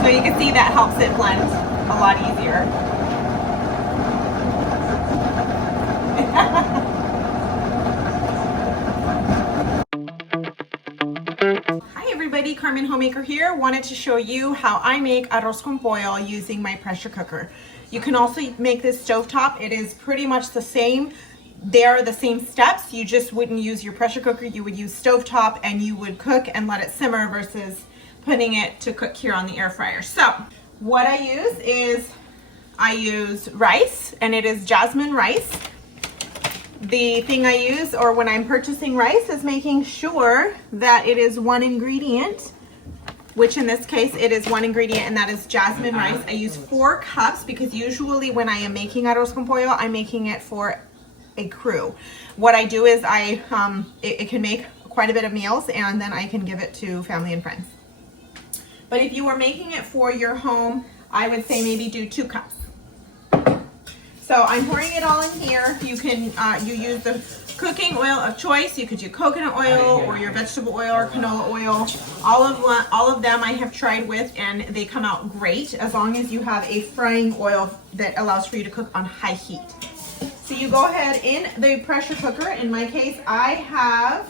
So you can see that helps it blend a lot easier. Hi everybody, Carmen Homemaker here. Wanted to show you how I make arroz con pollo using my pressure cooker. You can also make this stovetop. It is pretty much the same. They are the same steps. You just wouldn't use your pressure cooker. You would use stovetop and you would cook and let it simmer versus putting it to cook here on the air fryer. So what I use is I use rice, and it is jasmine rice. The thing I use, or when I'm purchasing rice, is making sure that it is one ingredient, which in this case it is one ingredient, and that is jasmine rice. I use 4 cups because usually when I am making arroz con pollo, I'm making it for a crew. What I do is it can make quite a bit of meals, and then I can give it to family and friends. But if you were making it for your home, I would say maybe do 2 cups. So I'm pouring it all in here. You can you use the cooking oil of choice. You could do coconut oil or your vegetable oil or canola oil. All of them I have tried with, and they come out great as long as you have a frying oil that allows for you to cook on high heat. So you go ahead in the pressure cooker. In my case, I have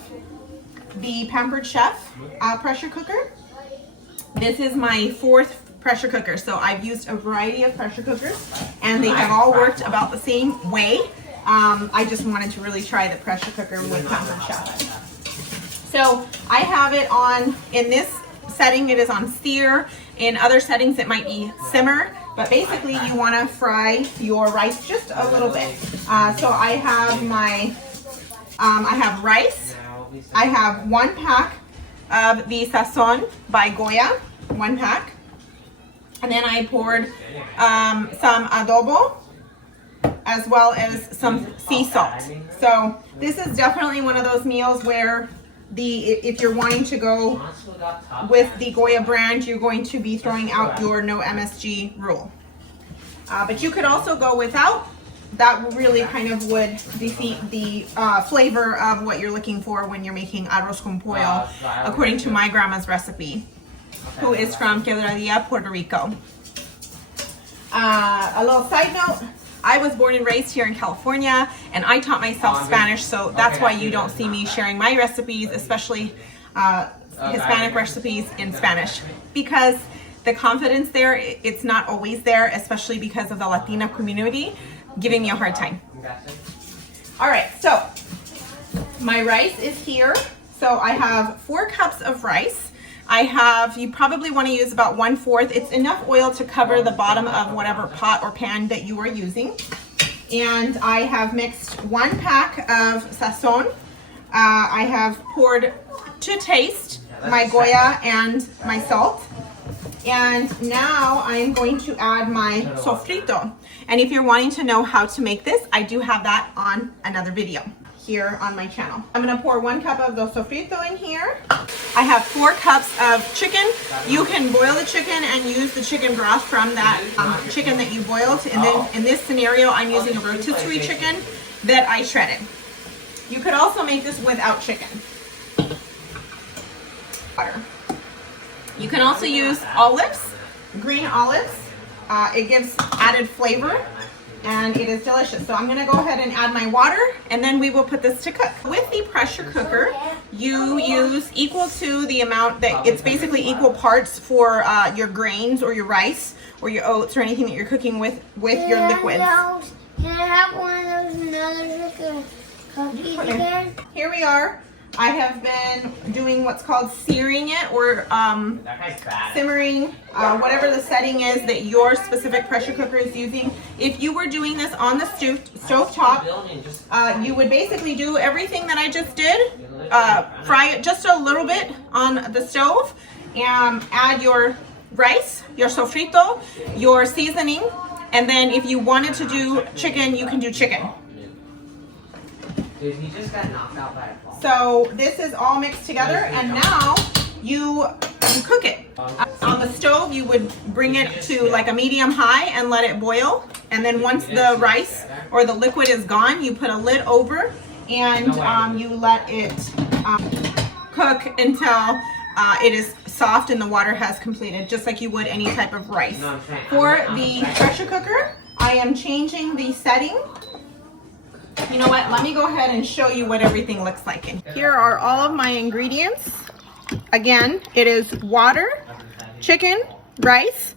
the Pampered Chef pressure cooker. This is my 4th pressure cooker. So I've used a variety of pressure cookers and they have all worked about the same way. I just wanted to really try the pressure cooker with Pampered Chef. So I have it on, in this setting it is on sear. In other settings it might be simmer, but basically you want to fry your rice just a little bit. So I have my, I have rice. I have 1 pack of the Sazon by Goya, 1 pack. And then I poured some adobo as well as some sea salt. So this is definitely one of those meals where if you're wanting to go with the Goya brand, you're going to be throwing out your no MSG rule. But you could also go without. That really kind of would defeat the flavor of what you're looking for when you're making arroz con pollo, according to my grandma's recipe, who is from Quebradilla, Puerto Rico. A little side note, I was born and raised here in California, and I taught myself Spanish, so that's why you don't see me sharing my recipes, especially Hispanic recipes in Spanish, because the confidence there, it's not always there, especially because of the Latina community giving me a hard time. All right, so my rice is here. So I have 4 cups of rice. I have, you probably want to use about 1/4. It's enough oil to cover the bottom of whatever pot or pan that you are using. And I have mixed 1 pack of Sazon. I have poured to taste my Goya and my salt. And now I'm going to add my sofrito. And if you're wanting to know how to make this, I do have that on another video here on my channel. I'm gonna pour 1 cup of the sofrito in here. I have 4 cups of chicken. You can boil the chicken and use the chicken broth from that chicken that you boiled. And then in this scenario, I'm using a rotisserie chicken that I shredded. You could also make this without chicken. Butter. You can also use olives, green olives. It gives added flavor and it is delicious. So I'm gonna go ahead and add my water, and then we will put this to cook. With the pressure cooker, you use equal to the amount that, it's basically equal parts for your grains or your rice or your oats or anything that you're cooking with your liquids. Can I have one of those another cookies again? Here we are. I have been doing what's called searing it, or simmering, whatever the setting is that your specific pressure cooker is using. If you were doing this on the stove top, you would basically do everything that I just did, fry it just a little bit on the stove, and add your rice, your sofrito, your seasoning, and then if you wanted to do chicken, you can do chicken. Dude, he just got knocked out by a ball. So this is all mixed together, and now you cook it. On the stove, you would bring it to like a medium high and let it boil. And then once the rice or the liquid is gone, you put a lid over and you let it cook until it is soft and the water has completed, just like you would any type of rice. For the pressure cooker, I am changing the setting. You know what? Let me go ahead and show you what everything looks like. And here are all of my ingredients. Again, it is water, chicken, rice,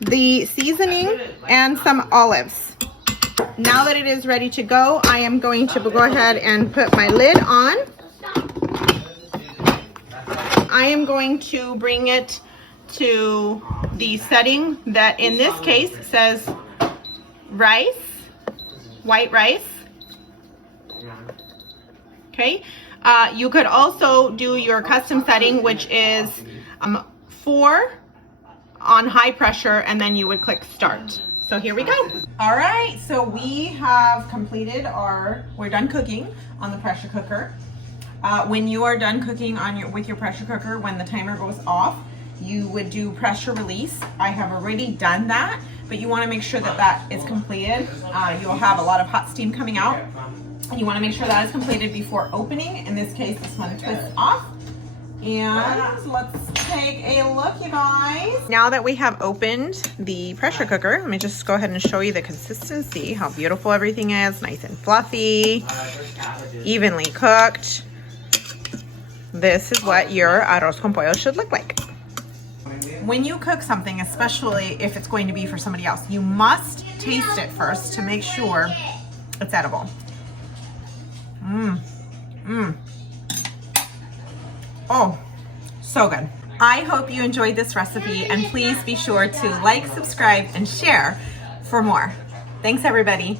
the seasoning, and some olives. Now that it is ready to go, I am going to go ahead and put my lid on. I am going to bring it to the setting that in this case says rice, white rice. Okay, you could also do your custom setting, which is 4 on high pressure, and then you would click start. So here we go. All right, so we have completed we're done cooking on the pressure cooker. When you are done cooking with your pressure cooker, when the timer goes off, you would do pressure release. I have already done that, but you want to make sure that that is completed. You'll have a lot of hot steam coming out. You want to make sure that is completed before opening. In this case, this one twists off. And let's take a look, you guys. Now that we have opened the pressure cooker, let me just go ahead and show you the consistency, how beautiful everything is, nice and fluffy, evenly cooked. This is what your arroz con pollo should look like. When you cook something, especially if it's going to be for somebody else, you must taste it first to make sure it's edible. Oh, so good. I hope you enjoyed this recipe, and please be sure to like, subscribe, and share for more. Thanks, everybody.